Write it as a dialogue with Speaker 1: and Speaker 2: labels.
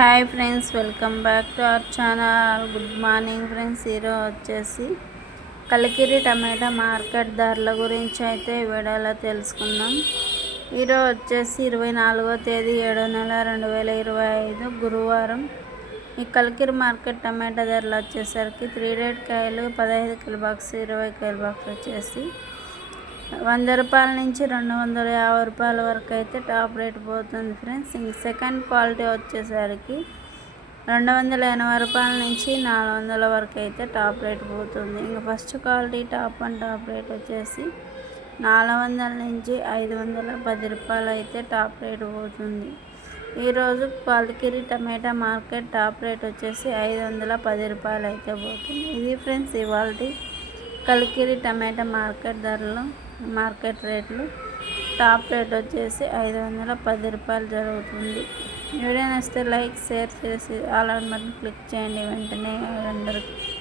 Speaker 1: Hi friends welcome back to our channel. Good morning friends ఈరోజు వచ్చేసి Kalikiri tomato market ధరల గురించి అయితే వీడియోలో తెలుసుకుందాం. ఈరోజు వచ్చేసి ఇరవై నాలుగో తేదీ ఏడో నెల రెండు వేల ఇరవై ఐదు గురువారం. ఈ కలికిరి మార్కెట్ టమాటా ధరలు వచ్చేసరికి త్రీ రేట్ కాయలు పదహైదు కిలో బాక్స్ ఇరవై కిలో బాక్స్ వచ్చేసి వంద రూపాయల నుంచి రెండు వందల యాభై రూపాయల వరకు అయితే టాప్ రేట్ పోతుంది ఫ్రెండ్స్. ఇంక సెకండ్ క్వాలిటీ వచ్చేసరికి రెండు వందల ఎనభై రూపాయల నుంచి నాలుగు వందల వరకు అయితే టాప్ రేట్ పోతుంది. ఇంకా first quality top and top rate వచ్చేసి నాలుగు వందల నుంచి ఐదు వందల పది రూపాయలు అయితే టాప్ రేట్ పోతుంది. ఈరోజు పాలకిరి టమాటా మార్కెట్ టాప్ రేట్ వచ్చేసి ఐదు వందల పది రూపాయలు అయితే పోతుంది. ఇది ఫ్రెండ్స్ ఇవాళ కలికిరి టమాటా మార్కెట్ ధరలు. మార్కెట్ రేట్లు. టాప్ రేట్ వచ్చేసి ఐదు వందల పది రూపాయలు జరుగుతుంది. వీడియో నచ్చితే లైక్ షేర్ చేసి అలాంటి బటన్ క్లిక్ చేయండి. వెంటనే అందరికీ